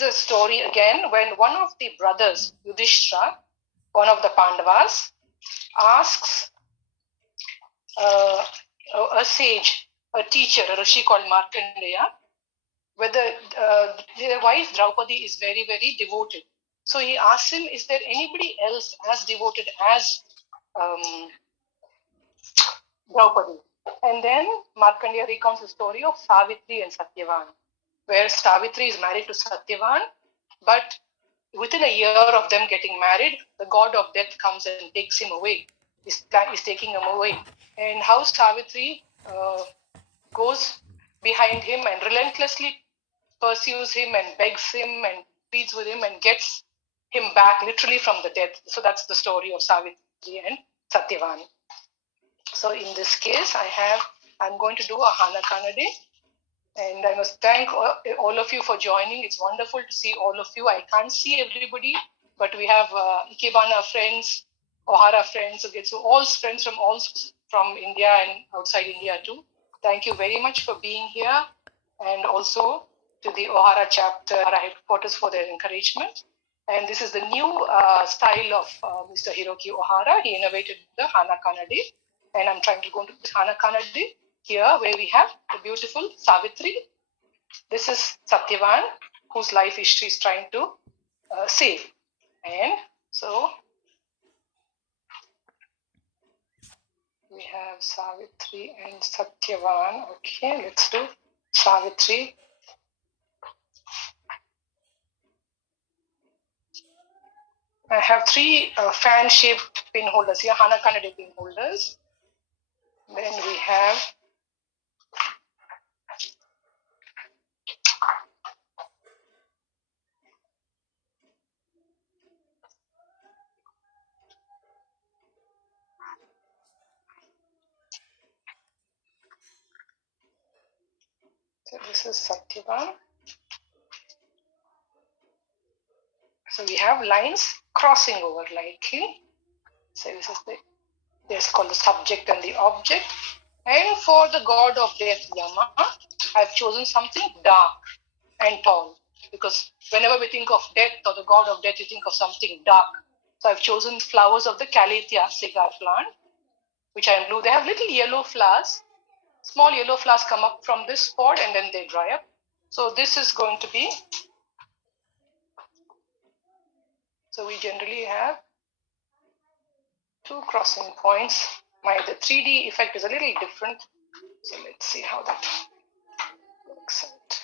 is a story again when one of the brothers, Yudhishthira, one of the Pandavas, asks a sage, a teacher, a rishi called Markandeya, whether their wife Draupadi is very, very devoted. So he asks him, is there anybody else as devoted as Draupadi? And then Markandeya recounts the story of Savitri and Satyavan, where Savitri is married to Satyavan, but within a year of them getting married, the god of death comes and takes him away. Is taking him away. And how Savitri goes behind him and relentlessly pursues him and begs him and pleads with him and gets him back literally from the death. So that's the story of Savitri and Satyavan. So in this case, I'm going to do a Hana Kannada, and I must thank all of you for joining. It's wonderful to see all of you. I can't see everybody, but we have Ikebana friends, Ohara friends, so all friends from India and outside India too. Thank you very much for being here, and also to the Ohara chapter, Ohara headquarters, for their encouragement. And this is the new style of Mr. Hiroki Ohara. He innovated the Hana Kannada, and I'm trying to go into the Hana Kannada here, where we have the beautiful Savitri. This is Satyavan, whose life she is trying to save. And so we have Savitri and Satyavan. Okay, let's do Savitri. I have 3 fan-shaped pin holders here, Hana Kannada pin holders. Then we have so this is Satyavan. So we have lines crossing over lightly. So this is this called the subject and the object. And for the god of death, Yama, I've chosen something dark and tall, because whenever we think of death or the god of death, you think of something dark. So I've chosen flowers of the 𝐀𝐿𝐼𝐻 cigar plant, which are in blue. They have little yellow flowers. Small yellow flowers come up from this pod and then they dry up. So this is going to be, so we generally have 2 crossing points. The 3D effect is a little different. So let's see how that works out.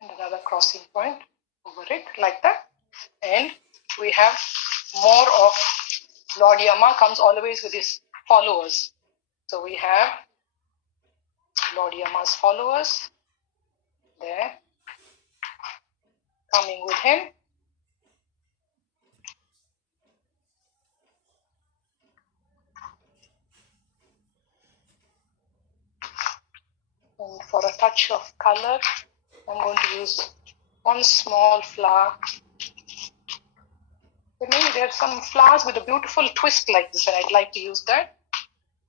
And another crossing point over it like that. And we have more of Lord Yama comes always with his followers. So we have Lord Yama's followers there coming with him. And for a touch of color, I'm going to use 1 small flower. But maybe there are some flowers with a beautiful twist like this, and I'd like to use that.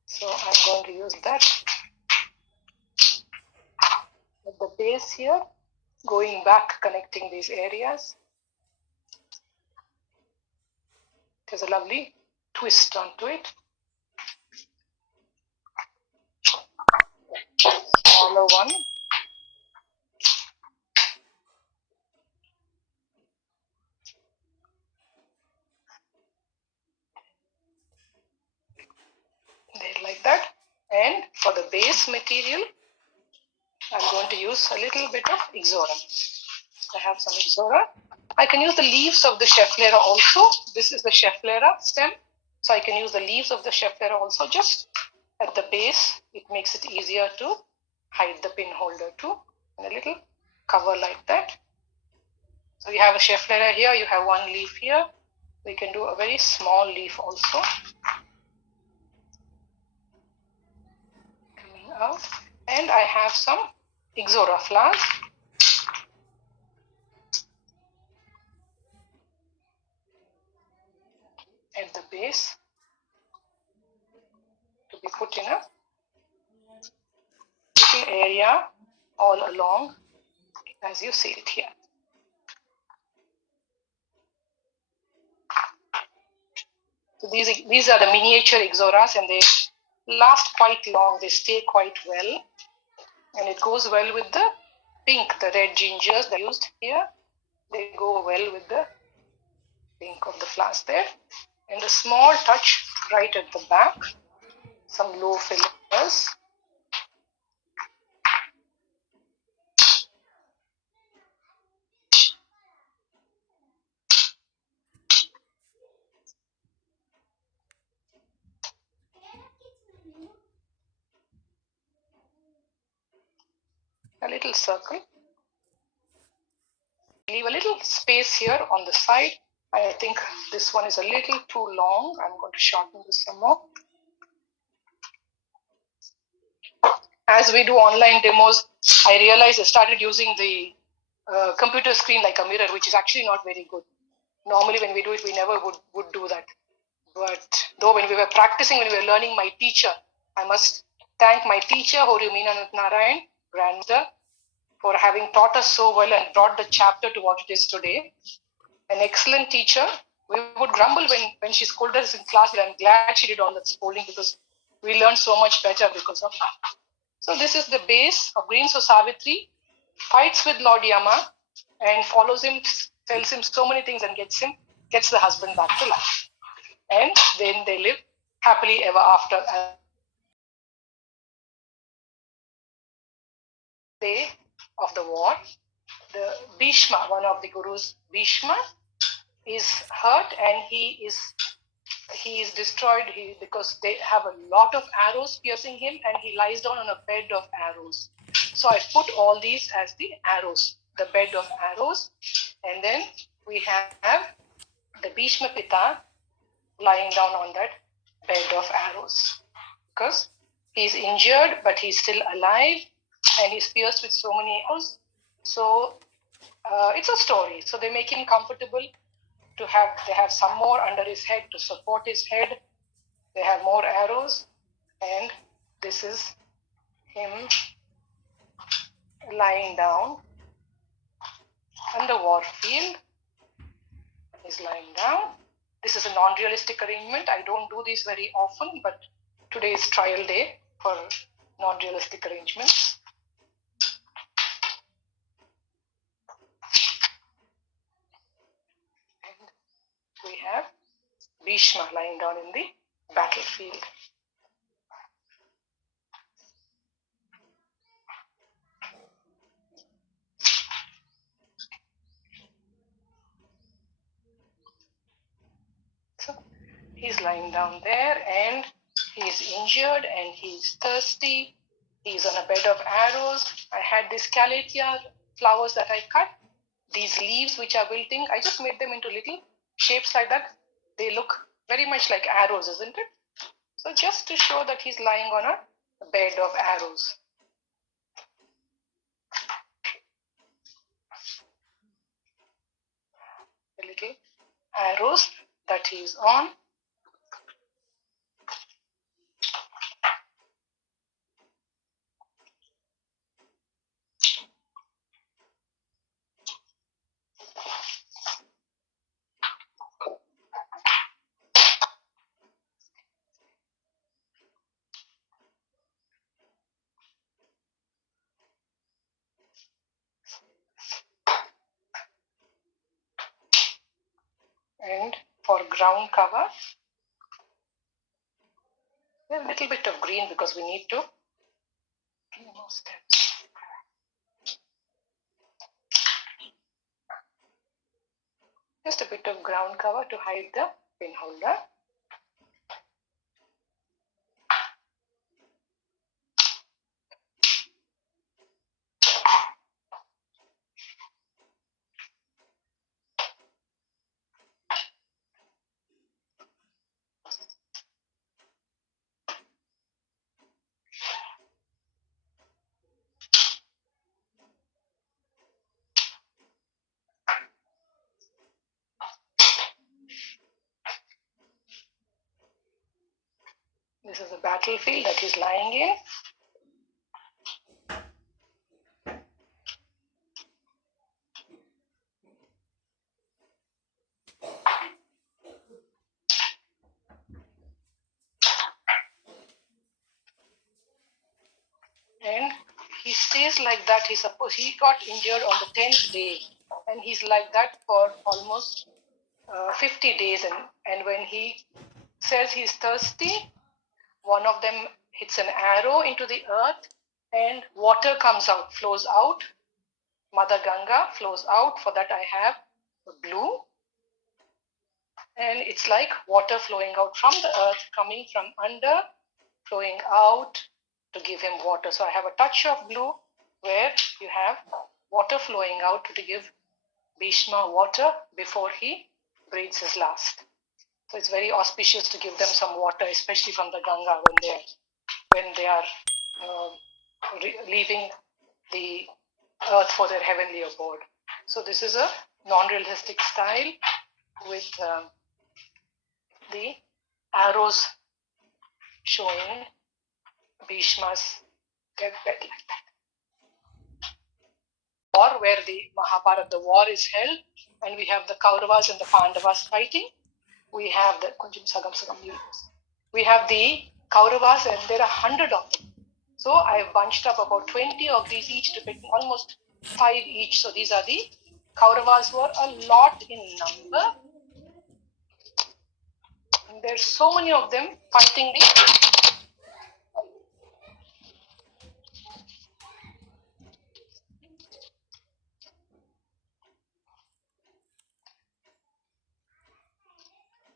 So I'm going to use that at the base here, going back, connecting these areas. There's a lovely twist onto it. Smaller one. There, like that. And for the base material, I'm going to use a little bit of ixorum. I have some ixora. I can use the leaves of the Schefflera also. This is the Schefflera stem. So I can use the leaves of the Schefflera also just at the base. It makes it easier to hide the pin holder too. And a little cover like that. So you have a Schefflera here, you have one leaf here. We can do a very small leaf also. Coming out. And I have some ixora flowers. At the base to be put in a little area all along as you see it here. So these are the miniature ixoras and they last quite long, they stay quite well, and it goes well with the pink, the red gingers that are used here. They go well with the pink of the flowers there. And a small touch right at the back, some low fillers. A little circle. Leave a little space here on the side. I think this one is a little too long. I'm going to shorten this some more. As we do online demos, I realized I started using the computer screen like a mirror, which is actually not very good. Normally when we do it, we never would do that. But though when we were practicing, when we were learning, my teacher, I must thank my teacher, Ohryu Narayan, grandmother, for having taught us so well and brought the chapter to what it is today. An excellent teacher. We would grumble when she scolded us in class, but I'm glad she did all that scolding because we learned so much better because of that. So this is the base of Green. So Savitri fights with Lord Yama and follows him, tells him so many things and gets the husband back to life. And then they live happily ever after. Day of the war, the Bhishma, one of the gurus, Bhishma, is hurt and he is destroyed because they have a lot of arrows piercing him and he lies down on a bed of arrows. So I put all these as the arrows, the bed of arrows, and then we have the Bhishma Pita lying down on that bed of arrows because he's injured but he's still alive and he's pierced with so many arrows. So it's a story. So they make him comfortable. They have some more under his head to support his head. They have more arrows, and this is him lying down on the war field. He's lying down. This is a non-realistic arrangement. I don't do these very often, but today is trial day for non-realistic arrangements. We have Bhishma lying down in the battlefield. So he's lying down there and he's injured and he's thirsty. He's on a bed of arrows. I had these calathea flowers that I cut. These leaves which are wilting, I just made them into little shapes like that. They look very much like arrows, isn't it? So just to show that he's lying on a bed of arrows. The little arrows that he's on. And for ground cover, a little bit of green because we need to. Just a bit of ground cover to hide the pin holder. This is the battlefield that he's lying in. And he stays like that. He got injured on the 10th day, and he's like that for almost 50 days. And when he says he's thirsty, one of them hits an arrow into the earth, and water comes out, flows out. Mother Ganga flows out. For that I have blue, and it's like water flowing out from the earth, coming from under, flowing out to give him water. So I have a touch of blue where you have water flowing out to give Bhishma water before he breathes his last. So it's very auspicious to give them some water, especially from the Ganga when they are leaving the earth for their heavenly abode. So this is a non-realistic style with the arrows showing Bhishma's deathbed like that. Or where the Mahabharata, the war is held, and we have the Kauravas and the Pandavas fighting. We have the Kauravas, and there are 100 of them. So I have bunched up about 20 of these each, depicting almost 5 each. So these are the Kauravas, were a lot in number. And there's so many of them fighting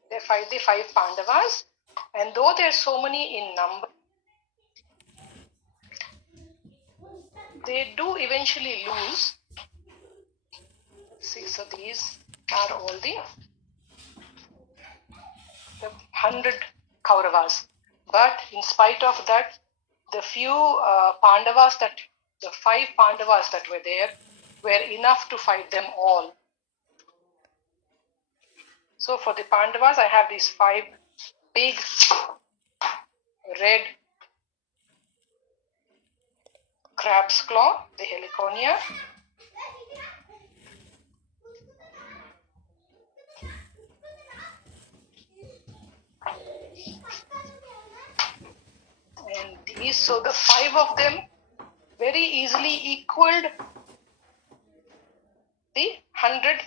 they fight the 5 Pandavas, and though there's so many in number, they do eventually lose. See, so these are all the 100 Kauravas. But in spite of that, the few Pandavas the 5 Pandavas that were there were enough to fight them all. So for the Pandavas, I have these 5 big red crab's claw, the heliconia. And these, so the 5 of them very easily equaled the 100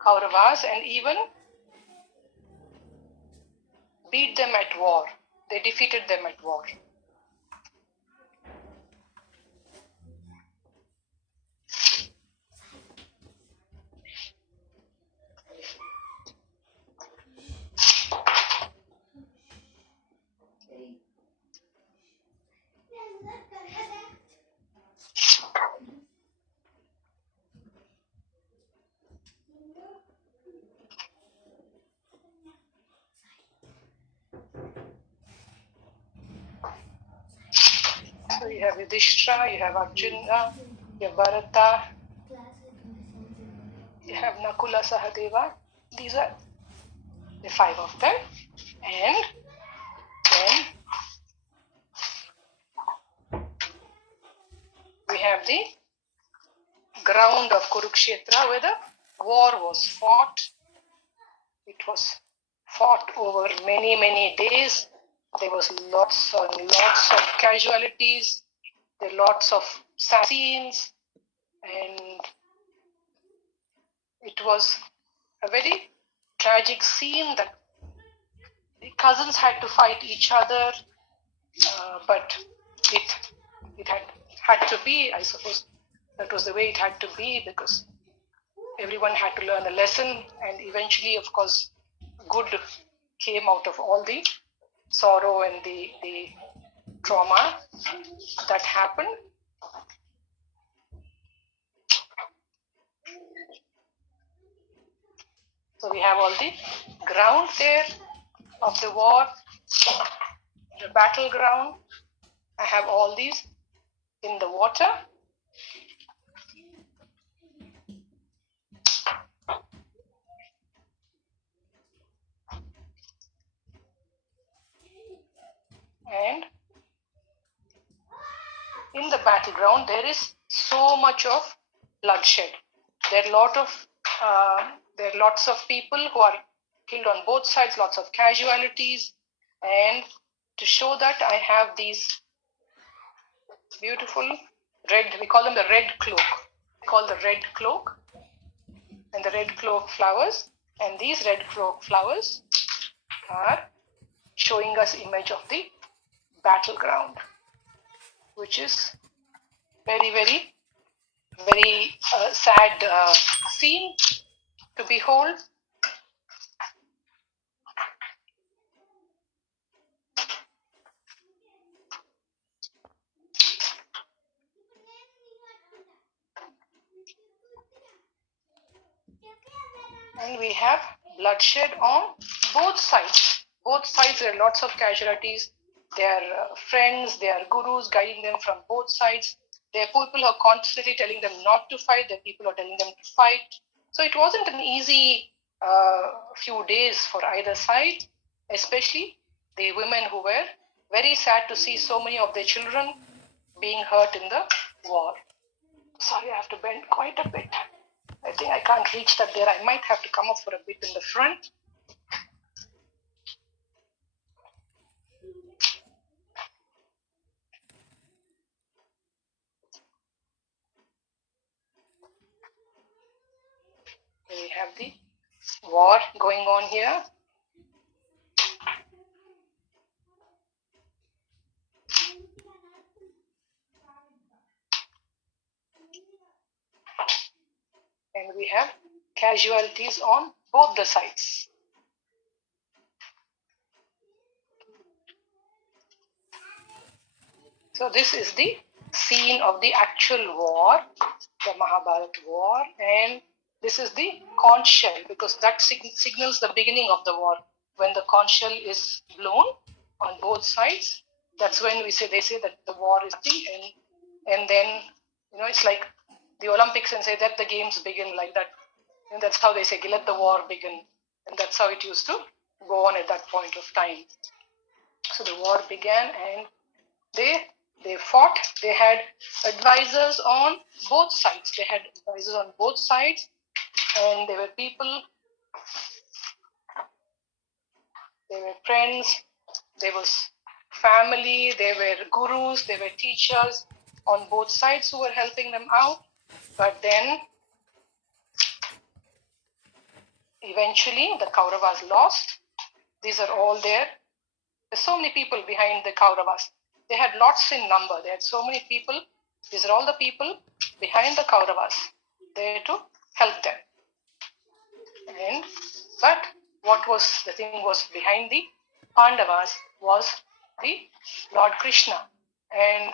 Kauravas and even beat them at war. They defeated them at war. So you have Yudhishthira, you have Arjuna, you have Bharata, you have Nakula, Sahadeva. These are the 5 of them. And then we have the ground of Kurukshetra where the war was fought. It was fought over many, many days. There was lots and lots of casualties. There were lots of scenes, and it was a very tragic scene that the cousins had to fight each other, but it had to be. I suppose that was the way it had to be, because everyone had to learn a lesson, and eventually, of course, good came out of all the sorrow and the trauma that happened. So we have all the ground there of the war, the battleground. I have all these in the water. And in the battleground, there is so much of bloodshed. There are lots of people who are killed on both sides, lots of casualties. And to show that, I have these beautiful red, we call them the red cloak. Called the red cloak, and the red cloak flowers. And these red cloak flowers are showing us image of the battleground, which is very, very, very sad scene to behold. And we have bloodshed on both sides. Both sides, there are lots of casualties. There are friends, there are gurus guiding them from both sides. There are people who are constantly telling them not to fight. There are people who are telling them to fight. So it wasn't an easy few days for either side, especially the women who were very sad to see so many of their children being hurt in the war. Sorry, I have to bend quite a bit. I think I can't reach that there. I might have to come up for a bit in the front. We have the war going on here. And we have casualties on both the sides. So this is the scene of the actual war, the Mahabharat war, and this is the conch shell, because that signals the beginning of the war. When the conch shell is blown on both sides, that's when they say that the war is the end. And then, it's like the Olympics and say that the games begin, like that. And that's how they say, let the war begin. And that's how it used to go on at that point of time. So the war began, and they fought. They had advisors on both sides. And there were people, there were friends, there was family, there were gurus, there were teachers on both sides who were helping them out. But then eventually the Kauravas lost. These are all there. There's so many people behind the Kauravas. They had lots in number. They had so many people. These are all the people behind the Kauravas, there to help them. But what was the thing was behind the Pandavas was the Lord Krishna, and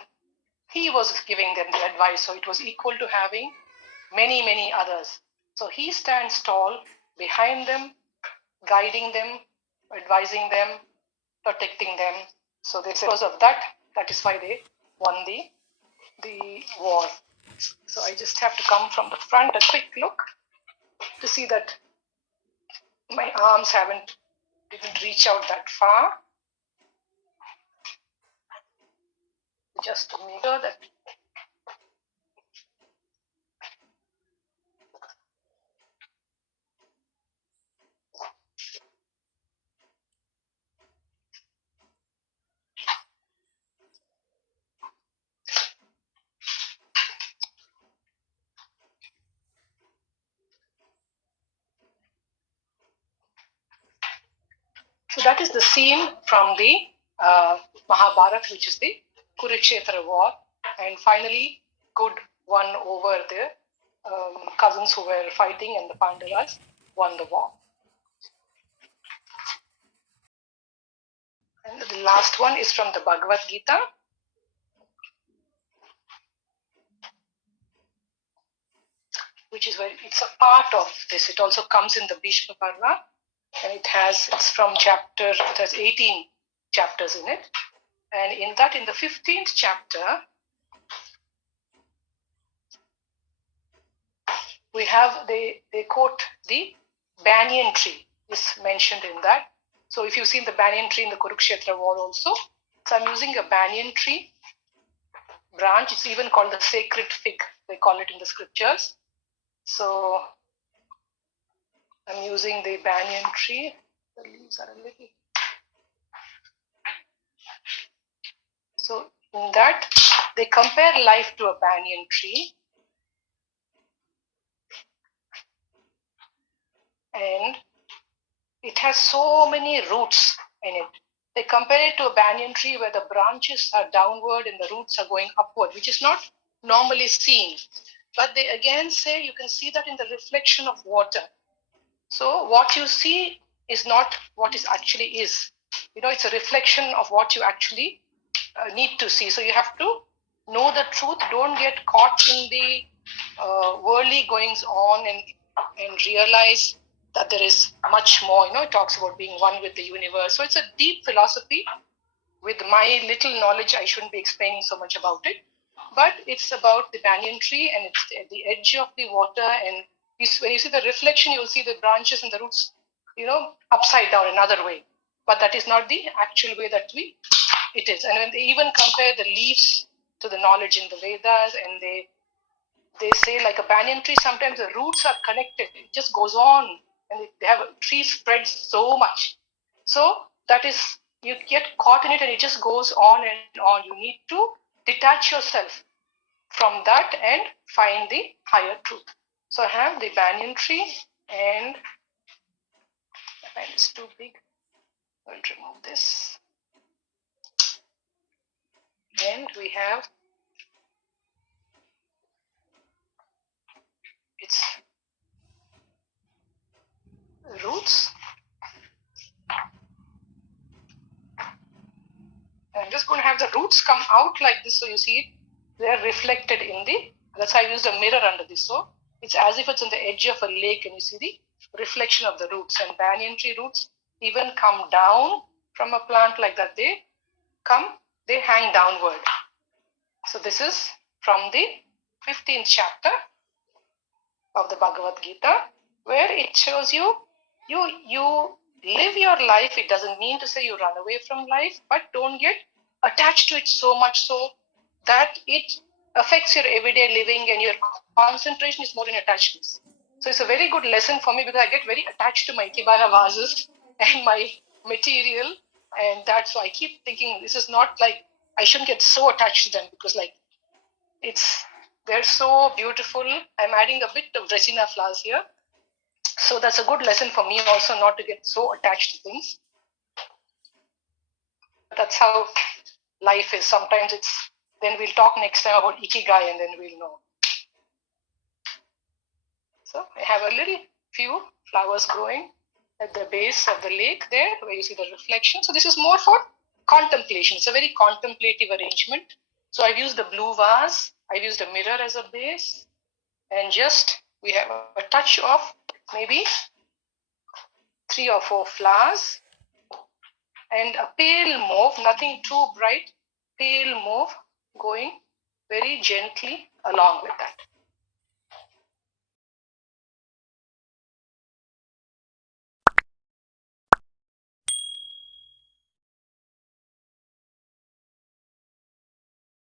he was giving them the advice. So it was equal to having many, many others. So he stands tall behind them, guiding them, advising them, protecting them. So they said because of that, that is why they won the war. So I just have to come from the front, a quick look to see that my arms didn't reach out that far. Just to make sure that so that is the scene from the Mahabharat, which is the Kurukshetra war, and finally good won over the cousins who were fighting, and the Pandavas won the war. And the last one is from the Bhagavad Gita. Which is where it's a part of this. It also comes in the Bhishma Parva, and it's from chapter, it has 18 chapters in it. And in that, in the 15th chapter, we have, they quote the banyan tree is mentioned in that. So if you've seen the banyan tree in the Kurukshetra war also, so I'm using a banyan tree branch. It's even called the sacred fig, they call it in the scriptures. So I'm using the banyan tree. The leaves are a little. So in that, they compare life to a banyan tree. And it has so many roots in it. They compare it to a banyan tree where the branches are downward and the roots are going upward, which is not normally seen. But they again say you can see that in the reflection of water. So what you see is not what it actually is. It's a reflection of what you actually need to see. So you have to know the truth. Don't get caught in the worldly goings on and realize that there is much more. It talks about being one with the universe. So it's a deep philosophy. With my little knowledge, I shouldn't be explaining so much about it. But it's about the banyan tree, and it's at the edge of the water. And when you see the reflection, you'll see the branches and the roots, upside down another way. But that is not the actual way that it is. And when they even compare the leaves to the knowledge in the Vedas, and they say like a banyan tree, sometimes the roots are connected. It just goes on, and they have a tree spreads so much. So that is, you get caught in it and it just goes on and on. You need to detach yourself from that and find the higher truth. So I have the banyan tree, and I find it's too big. I'll remove this. And we have its roots. And I'm just going to have the roots come out like this, so you see it. They're reflected in that's why I used a mirror under this. So it's as if it's on the edge of a lake, and you see the reflection of the roots. And banyan tree roots even come down from a plant like that. They hang downward. So this is from the 15th chapter of the Bhagavad Gita, where it shows you live your life. It doesn't mean to say you run away from life, but don't get attached to it so much so that it affects your everyday living, and your concentration is more in attachments. So it's a very good lesson for me, because I get very attached to my Ikebana vases and my material, and that's why I keep thinking this is not like, I shouldn't get so attached to them, because they're so beautiful. I'm adding a bit of Resina flowers here. So that's a good lesson for me also, not to get so attached to things. That's how life is. Sometimes then we'll talk next time about Ikigai, and then we'll know. So I have a little few flowers growing at the base of the lake there, where you see the reflection. So this is more for contemplation. It's a very contemplative arrangement. So I've used the blue vase. I've used a mirror as a base. And we have a touch of maybe 3 or 4 flowers. And a pale mauve, nothing too bright, pale mauve, going very gently along with that.